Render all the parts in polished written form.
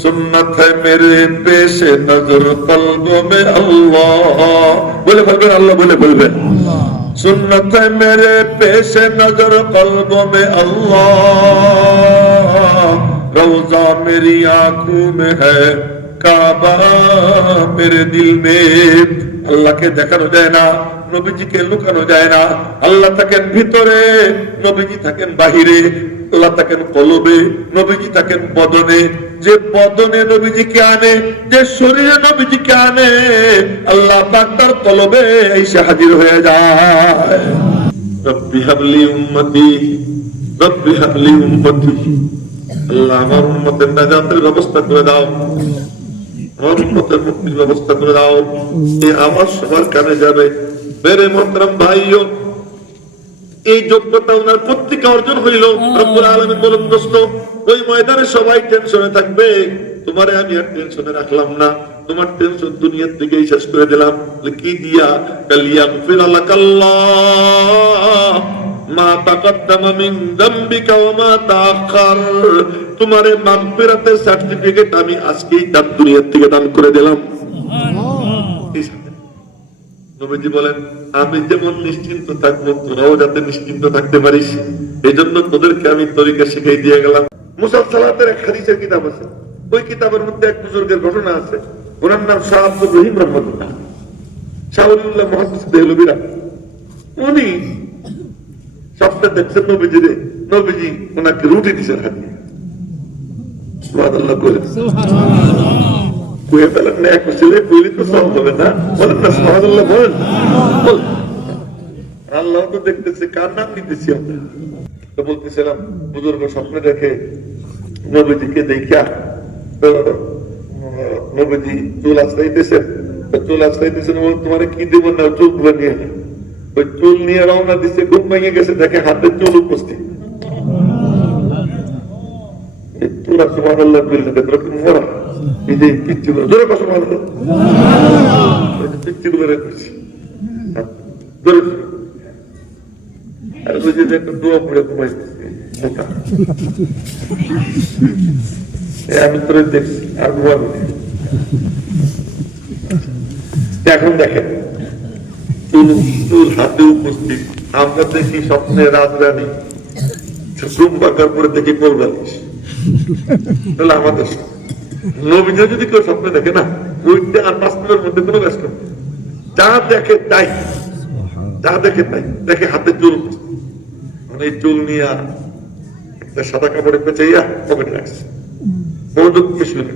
सुन्नत है मेरे पेश नजर कल्ब में अल्लाह बोले बोलबेन अल्लाह बोले बोलबेन सुन्नत है मेरे पेश नजर कल्ब में अल्लाह रौजा मेरी आंखों में है काबा मेरे दिल में আল্লাহকে দেখানো যায় না নবীজিকে লুকানো যায় না আল্লাহ থাকেন ভিতরে নবীজি থাকেন বাহিরে আল্লাহ থাকেন কলবে নবীজি থাকেন বদনে যে বদনে নবীজিকে আনে যে শরীরে নবীজিকে আনে আল্লাহ পাক তার কলবে এসে হাজির হয়ে যায় রব্বি হাবলি উম্মতি রব্বি হাবলি উম্মতি আল্লাহ আমার উম্মতের নাজাতের ব্যবস্থা করে দাও মুক্তির ব্যবস্থা করে দাও আমার সবার কানে যাবে মেরে মোহতরম ভাইও এই যোগ্যতা ওনার পত্রিকা অর্জন হইল রব্বুল আলামিন বলেন দোস্ত ওই ময়দানে সবাই টেনশনে থাকবে তোমারে আমি আর টেনশনে রাখলাম না তোমার টেনশন দুনিয়ার থেকেই শেষ করে দিলাম কি দিয়া কালিয়া ফির আল্লাহ মা তাকদ্দামা মিন যামবিকা ওয়া মা তাআখার তোমারে মাগফিরাতের সার্টিফিকেট আমি আজকেই তার দুনিয়া থেকে দান করে দিলাম নবীজি বলেন আমি যেমন নিশ্চিন্ত থাকবো তোরাও যাতে নিশ্চিন্ত থাকতে পারিস এইজন্য তোদেরকে আমি তরিকা শিখিয়ে দিয়ে গেলাম মুসা সালাতের এক হাদিসের কিতাব আছে ওই কিতাবের মধ্যে এক বুজুর্গের ঘটনা আছে ওনার নাম শাহ আব্দুর রহিম রহমাতুল্লাহ শাহ ওলিউল্লাহ মুহাদ্দিস দেহলভী উনি স্বপ্নে দেখছেন নবীজিরে নবীজি ওনাকে রুটি দিয়েছেন হাতে সুবহানাল্লাহ বলেন কুয়ে পেলেন না এক ছেলে কইলে তো সব হবে না বলেন না সুবহানাল্লাহ বলেন আল্লাহ তো দেখতেছে কার নাম নিতেছি আমরা তো বলতেছিলাম বুজুর্গ স্বপ্নে দেখে নবীজিকে দেখিয়া নবীজি চুল আশ্রাইতেছেন তোমার কি দেব না চুল গুলো নিয়ে ওই চুল নিয়ে রওনা দিচ্ছে ঘুম ভেঙে গেছে দেখে হাতে চুল উপস্থিত তোরা সুবহানাল্লাহ বলতে তোরা কি মরা এই যে পিচ্ছিল জোরে কথা বলো পিচ্ছিল করে করছি জোরে আর বুঝে যে একটা দোয়া পড়ে ঘুমাইতেছে মোটা আমি তোরে দেখছি আর ঘুমাবো এখন দেখেন চুল হাতে উপস্থিত আমরা দেখি স্বপ্নে রাজরানী ঘুম পাকার পরে দেখি কোরবানিস তাহলে আমাদের নবীরা যদি কেউ স্বপ্ন দেখে না ওইটা আর বাস্তবের মধ্যে কোনো ব্যস্ত যা দেখে তাই দেখে হাতে চুল মানে এই চুল নিয়ে একটা সাদা কাপড়ে পেঁচাইয়া পকেটে রাখছে মনোযোগ দিয়ে শুনে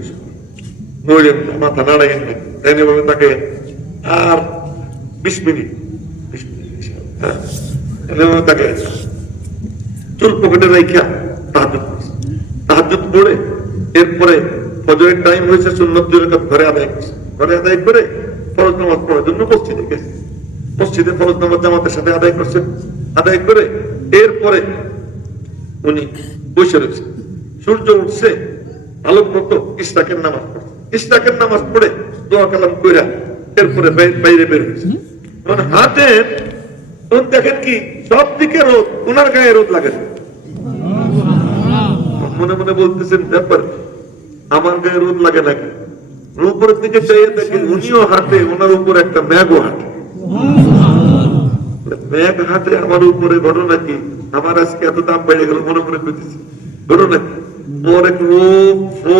নইলেন মাথা নাড়াইয়েন না তাই ভাবে তাকে আর 20 মিনিট তাকে চুল পকেটে রাখিয়া তাহাজ্জুদ পড়ে এরপরে ফজরের টাইম হয়েছে সুন্নত 2 রাকাত ঘরে আদায় করে ফরজ নামাজ পড়ার জন্য মসজিদে গেছে মসজিদে ফরজ নামাজ জামাতের সাথে আদায় করে এরপরে উনি বসে রয়েছে সূর্য উঠছে আলোক মতো ইশরাকের নামাজ পড়ে দোয়া কালাম কইরা এরপরে বাইরে বের হয়েছে মানে হাতে দেখেন কি সব দিকে রোদ ওনার গায়ে রোদ লাগে মনে মনে বলতেছেন ব্যাপার আমার গায়ে রোদ লাগে নাকি উপরের দিকে চাইয়ে দেখেন উনিও হাতে ওনার উপর একটা মেঘও হাঁটে মেঘ হাতে আমার উপরে ঘটনা কি আমার আজকে এত দাম বেড়ে গেল মনে মনে করতেছি ঘটনা কি মোর এক রূপ ও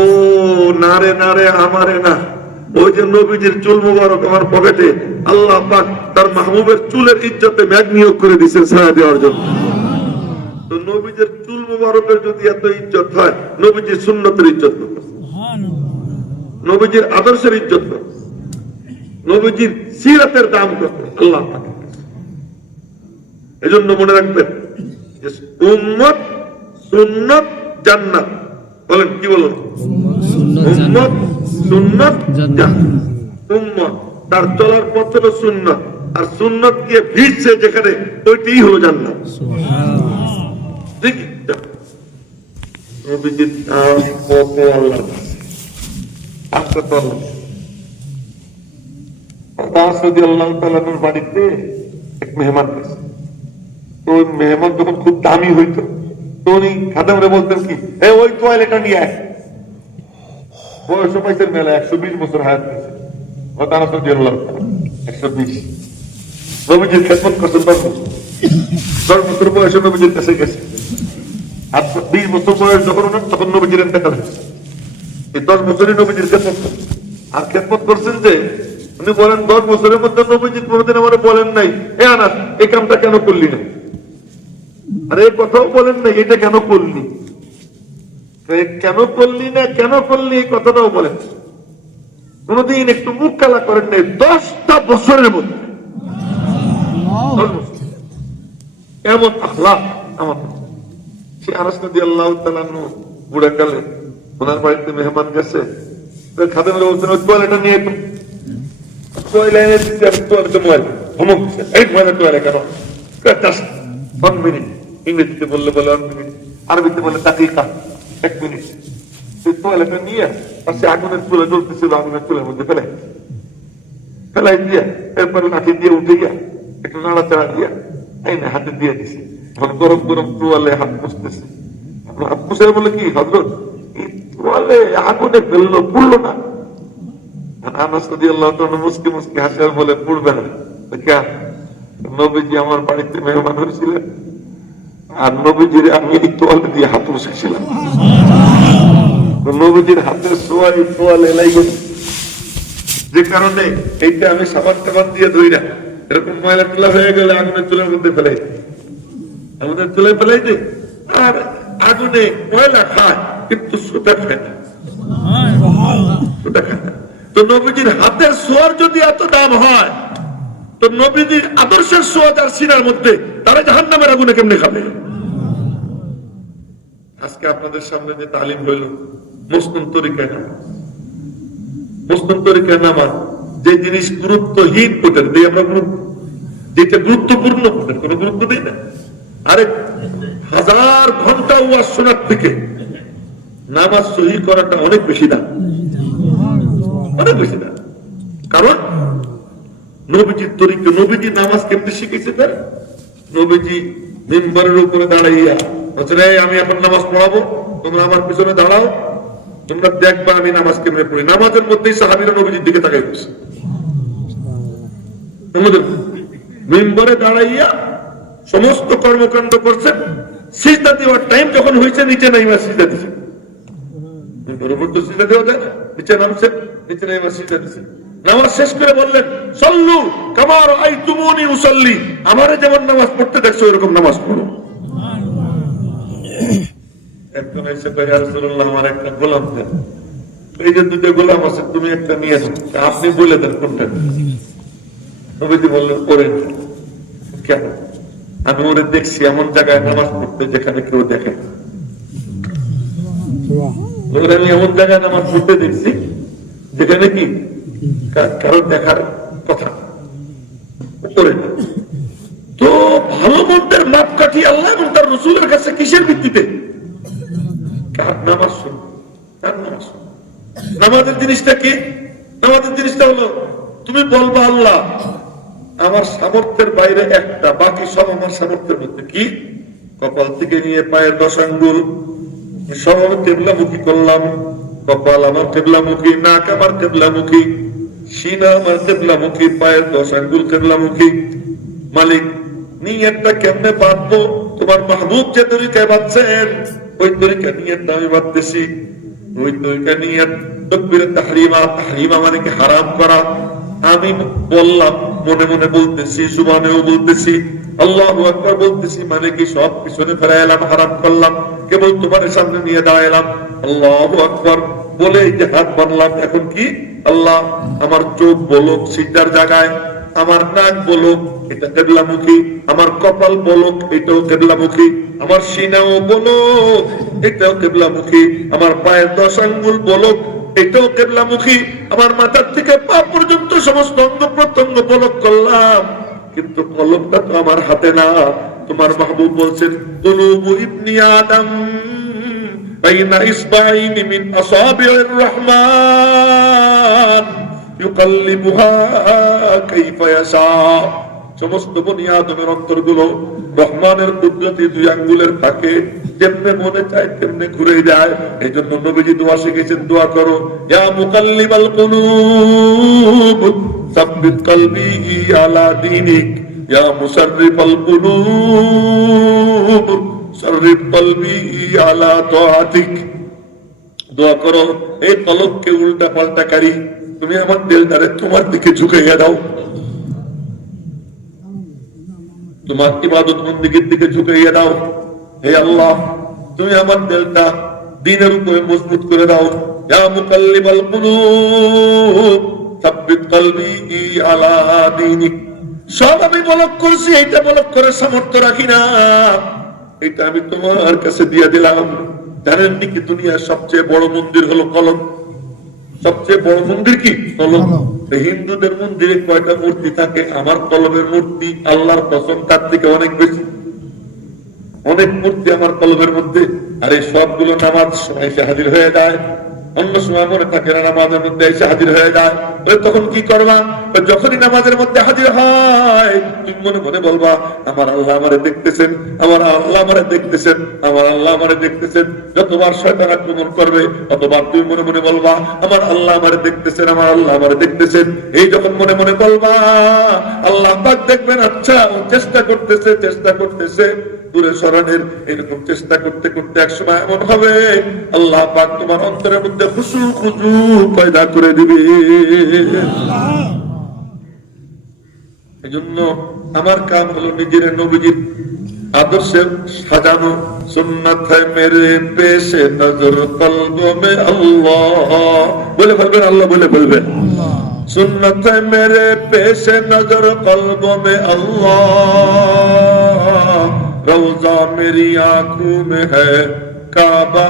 নারে নারে আমারে না ওই যে নবীজির চুল মুবারক আমার পকেটে আল্লাহ পাক তার মাহবুবের চুলের ইজ্জতে মেঘ নিয়োগ করে দিয়েছেন ছায়া দেওয়ার জন্য তো নবীজির চুল মুবারকের যদি এত ইজ্জত হয় নবীজির সুন্নতের ইজ্জত করবে নবীজির আদর্শের ইজ্জত করবে নবীজির সিরাতের দাম করবে আল্লাহ পাক এজন্য মনে রাখবেন যে উম্মত সুন্নাত জান্নাত বলেন কি বলেন উম্মত সুন্নাত জান্নাত উম্মত তার চলার পথ হলো সুন্নাত আর সুন্নাত দিয়ে ভিড়ছে যেখানে ওইটাই হলো জান্নাত সুবহানাল্লাহ ঠিক নবীজির নাম কত আল্লাহ আল্লাহ রাদিয়াল্লাহু তাআলার বাড়িতে এক মেহমান আসে তো ওই মেহমান যখন খুব দামি হইতো তো উনি খাদেমরে বলতেন কি ওই টয়লেটটা নিয়ে আয় বয়স পাইছেন মেলা 120 বছর হায়াত পেয়েছে, 120 নবীজির খেদমত করছেন 10 বছর বয়সে নবীজির কাছে গেছে। আর 20 বছর বয়স যখন তখন নবীজির ইন্তেকাল হয়েছে। এই 10 বছরই নবীজির খেদমত করছেন। আর খেদমত করছেন যে উনি বলেন 10 বছরের মধ্যে নবীজি কোনোদিন আমার বলেন নাই এ আনাস এই কামটা কেন করলি না, আর এই কথাও বলেন নাই এটা কেন করলি, কেন করলি না কেন করলি এই কথাটাও বলেন। কোনদিন একটু মুখ কালা করেন নাই 10টা বছরের মধ্যে। এমন আখলাক আমার। সে আনাস রাদিয়াল্লাহু তাআলা আনহু বুড়া কালে ওনার বাড়িতে মেহমান গেছে, খাদেম বলছেন ওই টয়লেটটা নিয়ে একটু ইংরেজিতে বললে বলে 1 মিনিট, আরবিতে বলে দাকিকা 1 মিনিট। টয়লেটটা নিয়ে পাশে আগুনের চুলা জ্বলতেছিল, আগুনের চুলের মধ্যে ফেলাই দিয়ে এরপরে লাঠি দিয়ে উঠে গিয়া একটু নাড়াচাড়া দিয়া এই না হাতে দিয়ে দিছে। এখন গরম গরম তোয়ালে হাত পুষতেছে। হাত পুষে বলে কি হযরত এই তোয়ালে আগুনে ফেললো, পুড়লো না? আনাস রাদিয়াল্লাহু তাআলা মুস্কি মুস্কি হাসে আর বলে পুড়বে না। কেন? নবীজি আমার বাড়িতে মেহমান হয়েছিলেন আর নবীজির আমি এই তোয়ালে দিয়ে হাত মুছেছিলাম। নবীজির হাতের সোয়াই তোয়ালে লাগে, যে কারণে এইটা আমি সাবান টাবান দিয়ে ধুই না। এরকম ময়লা টুলা হয়ে গেলে আগুনের চুলের মধ্যে ফেলাই, আমাদের চুলায় ফেলাই দে। আর আগুনে ময়লা খায় কিন্তু সোটা খায় না, সোটা খায় না। তো নবীজির হাতের সোয়ার যদি এত দাম হয়, তো নবীজির আদর্শের সোয়া যার সিনার মধ্যে, তারা জাহান্নামের আগুনে কেমনে খাবে? আজকে আপনাদের সামনে যে তালিম হইল মুসলিম তরিকায় নামাজ, মুসলিম তরিকায় নামাজ যে জিনিস গুরুত্বহীন ওটার দিয়ে আমরা গুরুত্ব, যেটা গুরুত্বপূর্ণ ওটার কোনো গুরুত্ব দিই না। আরে 1000 ঘন্টা ওয়াজ শোনার থেকে নামাজ সহি করাটা অনেক বেশি দাম, অনেক বেশি দাম। কারণ নবীজির তরিকা, নবীজি নামাজ কেমনে শিখেছে তার? নবীজি মিম্বরের উপরে দাঁড়াইয়া বলছেন আমি এখন নামাজ পড়াবো, তোমরা আমার পিছনে দাঁড়াও, তোমরা দেখবা আমি নামাজ কেমনে পড়ি। নামাজের মধ্যেই সাহাবীরা নবীজির দিকে তাকাই বসে, মিম্বরে দাঁড়াইয়া সমস্ত কর্মকাণ্ড করছেন। সিজদা দেওয়ার টাইম যখন হয়েছে নিচে নাইমা সিজদা দিছে, মিম্বরের তো সিজদা দেওয়া যায় না, নিচে নামছে, নিচে নাইমা সিজদা দিছে। নামাজ শেষ করে বললেন সল্লু কামা রাআইতুমুনি উসাল্লি, আমারে যেমন নামাজ পড়তে দেখছো এরকম নামাজ পড়ো। একজন এসে কয় ইয়া রাসূলুল্লাহ আমার একটা গোলাম দেন। এই যে দুটো গোলাম আছে তুমি একটা নিয়ে যাও, আপনি বলে দেন কোনটা। নবীজি বললেন পড়েন। কেন? আমি ওরে দেখছি এমন জায়গায় নামাজ পড়তে যেখানে কেউ দেখে না, ওরে আমি এমন জায়গায় নামাজ পড়তে দেখছি যেখানে কি কারো দেখার কথা করে না। তো ভালো মন্দের মাপকাঠি আল্লাহ এবং তার রাসূলের কাছে কিসের ভিত্তিতে? কার নামাজ শুন, কার নামাজ শুন। নামাজের জিনিসটা কি? নামাজের জিনিসটা হলো তুমি বলবা আল্লাহ আমার সামর্থ্যের বাইরে একটা, বাকি সব আমার সামর্থ্যের মধ্যে। কি? কপাল থেকে নিয়ে পায়ের 10 আঙ্গুল সব আমি কেবলামুখী করলাম। কপাল আমার কেবলামুখী, নাক আমার কেবলামুখী, সিনা আমার কেবলামুখী, পায়ের 10 আঙ্গুল কেবলামুখী। মালিক নিয়তটা কেমনে বাঁধবো? তোমার মাহবুব যে তরিকায় বাঁধছেন ওই তরিকা নিয়তটা আমি বাঁধতেছি। ওই তরিকা নিয়ত তাকবীরে তাহরিমা, তাহরিমা মানে কি হারাম করা। আমি বললাম মনে মনে বলতেছি, জুবানেও বলতেছি, আল্লাহু আকবার বলতেছি, মানে কি সব পিছনে ফেরাইলাম, হারাম করলাম, কেবল তোমার সামনে নিয়ে দাঁড়াইলাম। আল্লাহু আকবার বলে এই যে হাত বানলাম। এখন কি? আল্লাহ আমার চোখ বলক সিজদার জায়গায়, আমার নাক বলক এটা কিবলামুখী, আমার কপাল বলক এটাও কিবলামুখী, আমার সিনাও বলক এটাও কিবলামুখী, আমার পায়ের 10 আঙ্গুল বলক এটাও কিবলামুখী, আমার মাথার থেকে পা পর্যন্ত সমস্ত অঙ্গ প্রত্যঙ্গ বলক করলাম। কিন্তু কলমটা তো আমার হাতে না। তোমার মাহবুব বলছেন কুলুবু ইবনি আদম বাইনা ইসবাইনি মিন আসাবির রহমান ইউকাল্লিবুহা কাইফা ইয়াশা। সমস্ত বনি আদমের অন্তরগুলো রহমানের কুদরতি 2 আঙ্গুলের ফাঁকে যেমনে মনে চায় তেমনে ঘুরে যায়। এই জন্য নবীজি দোয়া শিখেছেন, দোয়া করো, ইয়া মুকাল্লিবাল কুলুব সাব্বিত কলবি আলা দীনিক, ইয়া মুসাররিফাল কুলুব সাররিফ কলবি আলা তাআতিক। দোয়া করো, এই কলবকে উল্টা পাল্টাকারী তুমি আমার দিলটারে তোমার দিকে ঝুঁকাইয়া দাও, তোমার ইবাদত বন্দেগীর দিকে ঝুঁকাইয়া দাও। হে আল্লাহ, তুমি আমার দিলটা দ্বীনের উপরে মজবুত করে দাও। ইয়া মুকাল্লিবাল কুলুব সাব্বিত কলবি আলা দীনিক। সব আমি বলক করছি, এইটা বলক করে সামর্থ্য রাখি না, এটা আমি তোমার কাছে দিয়ে দিলাম। জানেন নাকি দুনিয়ার সবচেয়ে বড় মন্দির হলো কলম। সবচেয়ে বড় মন্দির কি? কলম। হিন্দুদের মন্দিরে কয়টা মূর্তি থাকে? আমার কলমের মূর্তি আল্লাহর কসম তার থেকে অনেক বেশি। অনেক মূর্তি আমার কলমের মধ্যে। আর এই সবগুলো নামাজ সময় এসে হাজির হয়ে যায়, অন্য সময় মনে থাকে না, নামাজের মধ্যে এসে হাজির হয়ে যায়। তখন কি করবা? যখনই নামাজের মধ্যে হাজির হয় তুমি মনে মনে বলবা, আমার আল্লাহ আমারে দেখতেছেন, আমার আল্লাহ আমারে দেখতেছেন, আমার আল্লাহ আমারে দেখতেছেন। যতবার শয়তান আক্রমণ করবে ততবার তুমি মনে মনে বলবা, আমার আল্লাহ আমারে দেখতেছেন, আমার আল্লাহ আমারে দেখতেছেন। এই যখন মনে মনে বলবা, আল্লাহ পাক দেখবেন, আচ্ছা ও চেষ্টা করতেছে, চেষ্টা করতেছে দূরে সরানোর। এরকম চেষ্টা করতে করতে একসময় এমন হবে আল্লাহ পাক তোমার অন্তরের মধ্যে খুশু খুশু পয়দা করে দিবে। এই জন্য আমার কাম হলো নিজের নবীজির আদর্শে সাজানো। সুন্নাত হ্যায় মেরে পেশে নজর কলব মে আল্লাহ, বলে ফেলবেন, আল্লাহ বলে ফেলবেন। সুন্নাত হ্যায় মেরে পেশে নজর কলব মে আল্লাহ, রওজা মেরি আঁখোं में है কাবা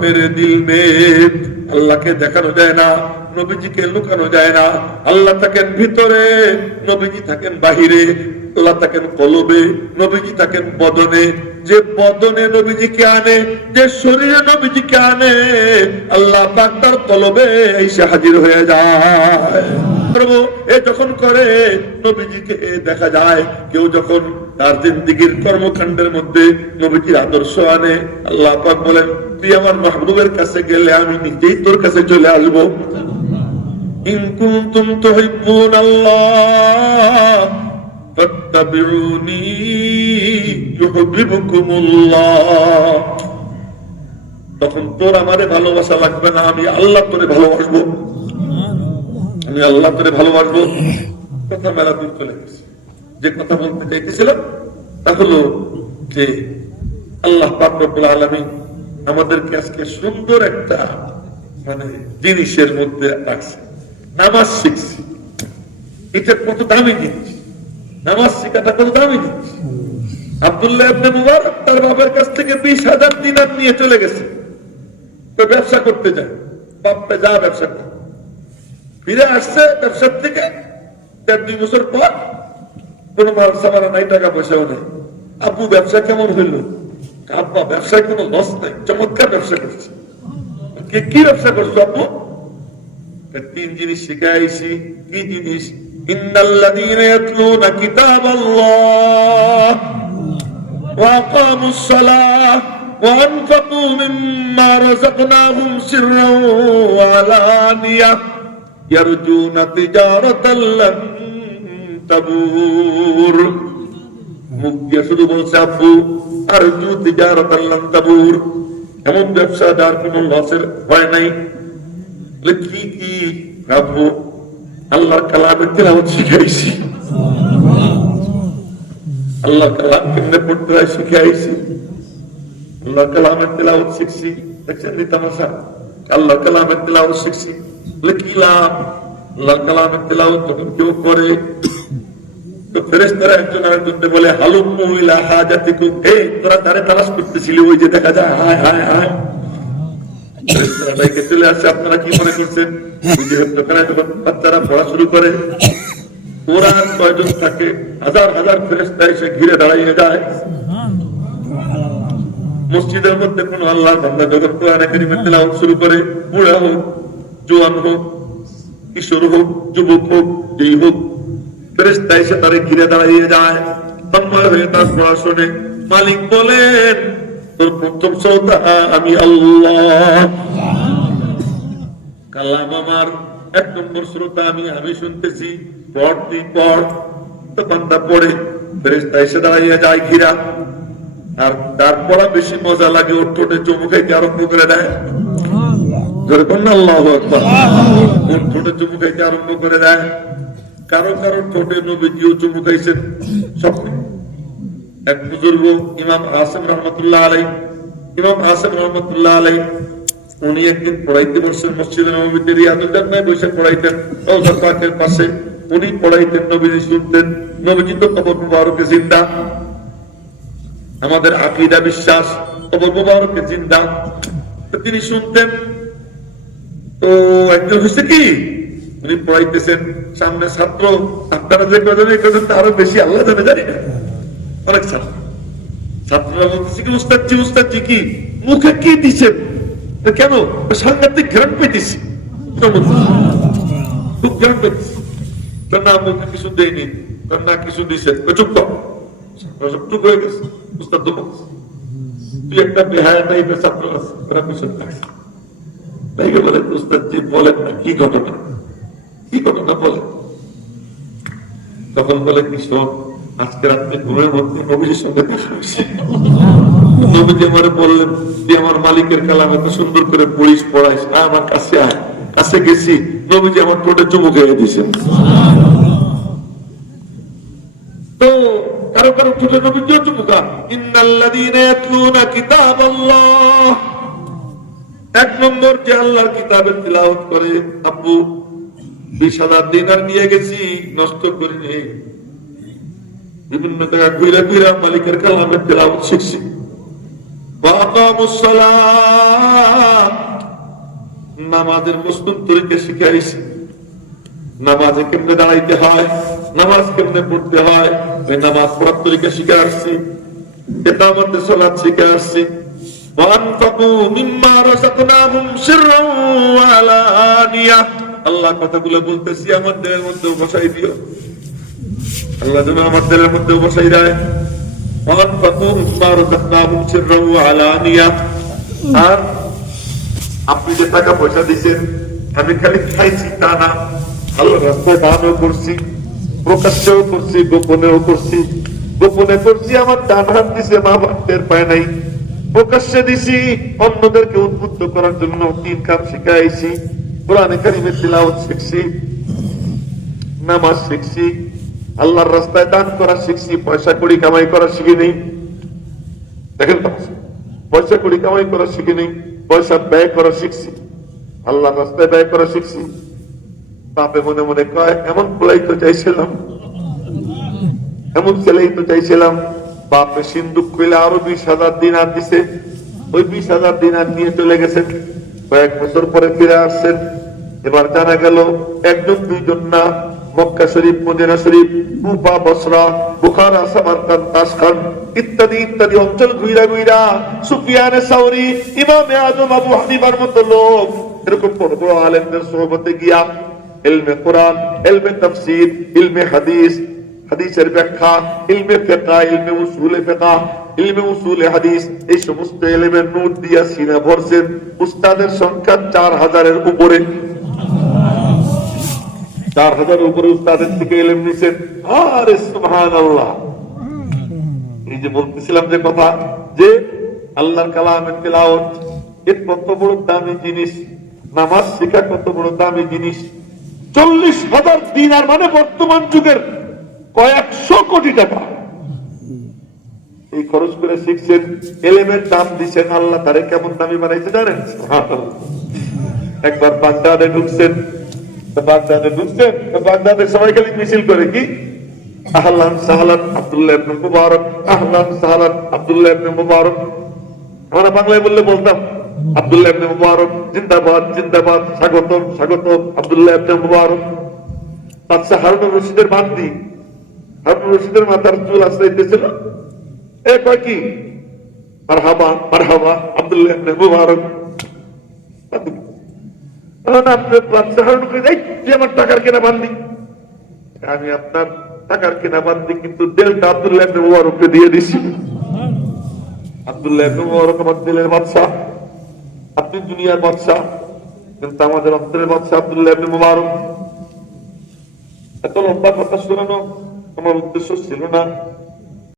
মেরে দিল মে। আল্লাহকে দেখানো যায় না, নবীজিকে লুকানো যায় না। আল্লাহ থাকেন ভিতরে, নবীজি থাকেন বাহিরে। আল্লাহ থাকেন কলবে, নবীজি থাকেন বদনে। যে বদনে নবীজিকে আনে, যে শরীরে নবীজিকে আনে, আল্লাহ পাক তার কলবে এসে হাজির হয়ে যায়। এ যখন করে নবীজিকে দেখা যায়। কেউ যখন তার জিন্দেগীর কর্মকাণ্ডের মধ্যে নবীজির আদর্শ আনে, আল্লাহ পাক বলেন, তুই আমার মাহবুবের কাছে গেলে আমি নিজেই তোর কাছে চলে আসবো। ইন কুনতুম তুহিব্বুনাল্লাহ ফাত্তাবিউনি ইউহিব্বুকুমুল্লাহ। তখন তোর আমারে ভালোবাসা লাগবে না, আমি আল্লাহ তোরে ভালোবাসবো, আমি আল্লাহ তোরে ভালোবাসবো। কথা মেলা দূর চলে গেছে। যে কথা বলতে চাইতেছিলাম তা হলো যে আল্লাহ পাক রব্বুল আলামিন আমাদেরকে আজকে সুন্দর একটা জিনিসের মধ্যে রাখছে। নামাজ শিখছি, এটা কত দামি জিনিস। নামাজ শিখাটা কত দামি জিনিস। আব্দুল্লাহ ইবনে মুবারক তার বাবার কাছ থেকে 20,000 দিনার নিয়ে চলে গেছে, তো ব্যবসা করতে যায়। বাপটা যা ব্যবসা করে, ফিরে আসছে ব্যবসার থেকে 1.5-2 বছর পর, কোনো মাল সামানা নাই, টাকা পয়সাও নেই। আব্বু ব্যবসা কেমন হইল? আব্বা ব্যবসায় কোনো লস নাই, চমৎকার ব্যবসা করছে। কি ব্যবসা করছো আব্বু? 3 জিনিস শিখাইছি। কি জিনিস? ইন্নাল্লাযীনা ইয়াতলুনা কিতাবাল্লাহ ওয়া আকামুস সালাহ ওয়া আনফাকু মিম্মা রাযাকনাহুম সিররান ওয়া আলানিয়াহ ইয়ারজুনা তিজারাতাল লান তাবুর। মুখ দিয়ে শুধু বলছে আব্বু আরজু তিজারাতাল লান তাবুর, এমন ব্যবসা যার কোনো লসের ভয় নাই। কি কি আব্বু? আল্লাহর কালামের তিলাওয়াত শিখাইছি, আল্লাহর কালাম কেমনে পড়তে হয় শিখাইছি, আল্লাহর কালামের তিলাওয়াত শিখছি। দেখছেন নি তামাশা? আল্লাহর কালামের তিলাওয়াত শিখছি, কি লাভ? আল্লাহর কালামের তিলাওয়াত যখন কেউ করে তো ফেরেশতারা একজন আরেকজনকে বলে, হালুম্মু ইলা হাজাতিকুম, হে তোরা তারে তালাশ করতেছিলি, ওই যে দেখা যায়, হায় হায় হায়। চলে আসছে, আপনারা কি মনে করছেন? বাচ্চারা পড়া শুরু করে, ওরা কয়জন থাকে, হাজার হাজার ফেরেশতা এসে ঘিরে দাঁড়িয়ে যায়। মসজিদের মধ্যে কোন আল্লাহর বান্দা যখন কোরআনে কারীমের তেলাওয়াত শুরু করে, বুড়া হোক, জওয়ান হোক, কিশোর হোক, যুবক হোক, যেই হোক, ফেরেশতা এসে তারে ঘিরে দাঁড়িয়ে যায়, তন্ময় হয়ে তার পড়া শোনে। মালিক বলেন, তোর প্রথম শ্রোতা আমি আল্লাহ, কালাম আমার 1 নম্বর শ্রোতা আমি শুনতেছি, পড় তুই পড়। তো বান্দা পড়ে, ফেরেশতা এসে দাঁড়াইয়া যায় ঘিরা, আর তারপর বেশি মজা লাগে, ওর ঠোঁটে চুমু খাইতে আরম্ভ করে দেয়। জোরে বলুন আল্লাহু আকবার। ওর ঠোঁটে চুমু খাইতে আরম্ভ করে দেয়। কারো কারো ঠোঁটে নবীজিও চুমু খাইছেন স্বপ্নে। এক বুজুর্গ ইমাম আসিম রহমতুল্লাহ আলাইহি, ইমাম আসিম রহমতুল্লাহ আলাইহি উনি একদিন পড়াইতে বসছেন মসজিদে নববীতে, রিয়াদুল জান্নাহ বসে পড়াইতেন রওজা পাকের পাশে। উনি পড়াইতেন, নবীজি শুনতেন। নবীজি তো কবর মুবারকে জিন্দা, আমাদের আকীদা বিশ্বাস কবর মুবারকে জিন্দা, তো তিনি শুনতেন। তো একজন হচ্ছে কি, উনি পড়াইতেছেন, সামনে ছাত্র, আপনারা যে কজন এই কজন আরো বেশি আল্লাহ জানে, জানি না, অনেক ছাত্র। ছাত্ররা বলতেছে কি, উস্তাদজি কি মুখে কি দিচ্ছেন, কেন সাংঘাতিক ঘ্রাণ পেতেছি, খুব ঘ্রাণ পেতেছি। না মুখে কিছু দেয়নি, না কিছু দিছে, চুপ কর, চুপ হয়ে গেছে। উস্তাদ তুই একটা বেহায়া টাইপের ছাত্র আছে, ওরা পিছনে থাকছে। তাইকে বলে উস্তাদজি বলেন না কি ঘটনা, কি ঘটনা বলেন। তখন বলে কি, শোন, আজকে রাত্রে ঘুমের মধ্যে নবীজির সঙ্গে দেখা হয়েছে। নবীজি আমার বললেন যে আমার মালিকের কালাম এত সুন্দর করে পড়িস, পড়াইস, আমার কাছে আয়। কাছে গেছি, নবীজি আমার ঠোঁটে চুমু খেয়ে দিয়েছেন। তো কারো কারো ঠোঁটে নবীজিও চুমু খান। ইন্নাল্লাযীনা ইয়াতলুনা কিতাবাল্লাহ, 1 নম্বর যে আল্লাহর কিতাবের তিলাওয়াত করে। আব্বু 20,000 দিনার নিয়ে গেছি, নষ্ট করিনি, বিভিন্ন জায়গায় ঘুরে ঘুরে মালিকের কালামের তিলাওয়াত শিখছি। নামাজের মসনুন তরিকা শিখাইছি, নামাজে কেমনে দাঁড়াইতে হয়, নামাজ কেমনে পড়তে হয়, ওই নামাজ পড়ার তরিকা শিখে আসছি। ইকামতে সালাত শিখে আসছি। আল্লাহ কথাগুলো বলতেছি, আমার দেহের মধ্যে বসাই দিও, আল্লাহ যেন আমার দেহের মধ্যে বসাই দেয়। আর আপনি যে টাকা পয়সা দিচ্ছেন, আমি খালি খাইছি তা না, আল্লাহ রাস্তায় দানও করছি, প্রকাশ্যেও করছি, গোপনেও করছি। গোপনে করছি, আমার ডান হাত দিছে, মা বাপ টের পায় নাই। প্রকাশ্যে দিছি, অন্যদেরকে উদ্বুদ্ধ করার জন্য তিন কাম শিখাইছি। কোরআনে কারিমের তিলাওয়াত শিখছি, নামাজ শিখছি, আল্লাহর রাস্তায় দান করা শিখছি। পয়সা কড়ি কামাই করা শিখি নেই। দেখেন তো, পয়সা কড়ি কামাই করা শিখি নেই, পয়সা ব্যয় করা শিখছি, আল্লাহর রাস্তায় ব্যয় করা শিখছি। বাপে মনে মনে কয়, এমন পোলাই তো চাইছিলাম, এমন ছেলেই তো চাইছিলাম। বাপে সিন্দুক কইলে আরো 20,000 দিনার দিছে। ওই 20,000 দিনার নিয়ে চলে গেছেন। কয়েক বছর পরে ফিরে আসছেন। এবার জানা গেল একজন দুইজন না, মক্কা শরীফ, মদিনা শরীফ, কুফা, বসরা, বুখারা, সামারকান্দ, তাশখান ইত্যাদি ইত্যাদি অঞ্চল ঘুরা ঘুরা সুফিয়ানে সাউরি, ইমামে আজম আবু হানিফার মতো লোক এরকম বড় বড় আলেমদের সোহবতে গিয়া ইলমে কোরআন, ইলমে তাফসীর, ইলমে হাদিস, হাদিসের ব্যাখ্যা, ইলমে ফিকহ, ইলমে উসুলে ফিকহ, ইলমে উসুলে হাদিস, এই সমস্ত ইলমের নূর দিয়া সিনা ভরছেন। উস্তাদের সংখ্যা 4,000-এর উপরে, 4,000-এর উপরে উস্তাদের থেকে ইলম নিছেন। আরে সুবহানাল্লাহ! এই যে বলতেছিলাম যে কথা, যে আল্লাহর কালামের তিলাওয়াত এর কত বড় দামি জিনিস, নামাজ শিখা কত বড় দামি জিনিস। 40,000 দিনার মানে বর্তমান যুগের কয়েকশো কোটি টাকা। এই খরচ করে শিখছেন, এলেমের দাম দিচ্ছেন, আল্লাহ তারে কেমন দামি বানাইছে জানেন? একবার বাগদাদে ঢুকছেন, বাগদাদে সবাই খালি মিছিল করে কি, আহলান সাহলান আব্দুল্লাহ ইবনে মুবারক, আহলান সাহলান আব্দুল্লাহ ইবনে মুবারক। আমরা বাংলায় বললে বলতাম আব্দুল্লাহ ইবনে মুবারক জিন্দাবাদ, জিন্দাবাদ, স্বাগতম, স্বাগতম আব্দুল্লাহ ইবনে মুবারক। বাদশা হারুনুর রশিদের বান্দি, হারুনুর রশিদের মাথার চুল আশ্রাইতেছিল, এ কয় কি, মারহাবা মারহাবা আব্দুল্লাহ ইবনে মুবারক। আপনার বাদশা হারুন কই, তুই আমার টাকার কেনা বান্দি। আমি আপনার টাকার কেনা বান্দি, কিন্তু দেলটা আব্দুল্লাহ ইবনে মুবারককে দিয়ে দিছি। আব্দুল্লাহ ইবনে মুবারক আমার দিলের বাদশা, আপনি দুনিয়ার বাদশা, কিন্তু আমাদের অন্তরের বাদশা আব্দুল্লাহ ইবনে মুবারক। এত লম্বা কথা শোনানো আমার উদ্দেশ্য ছিল না।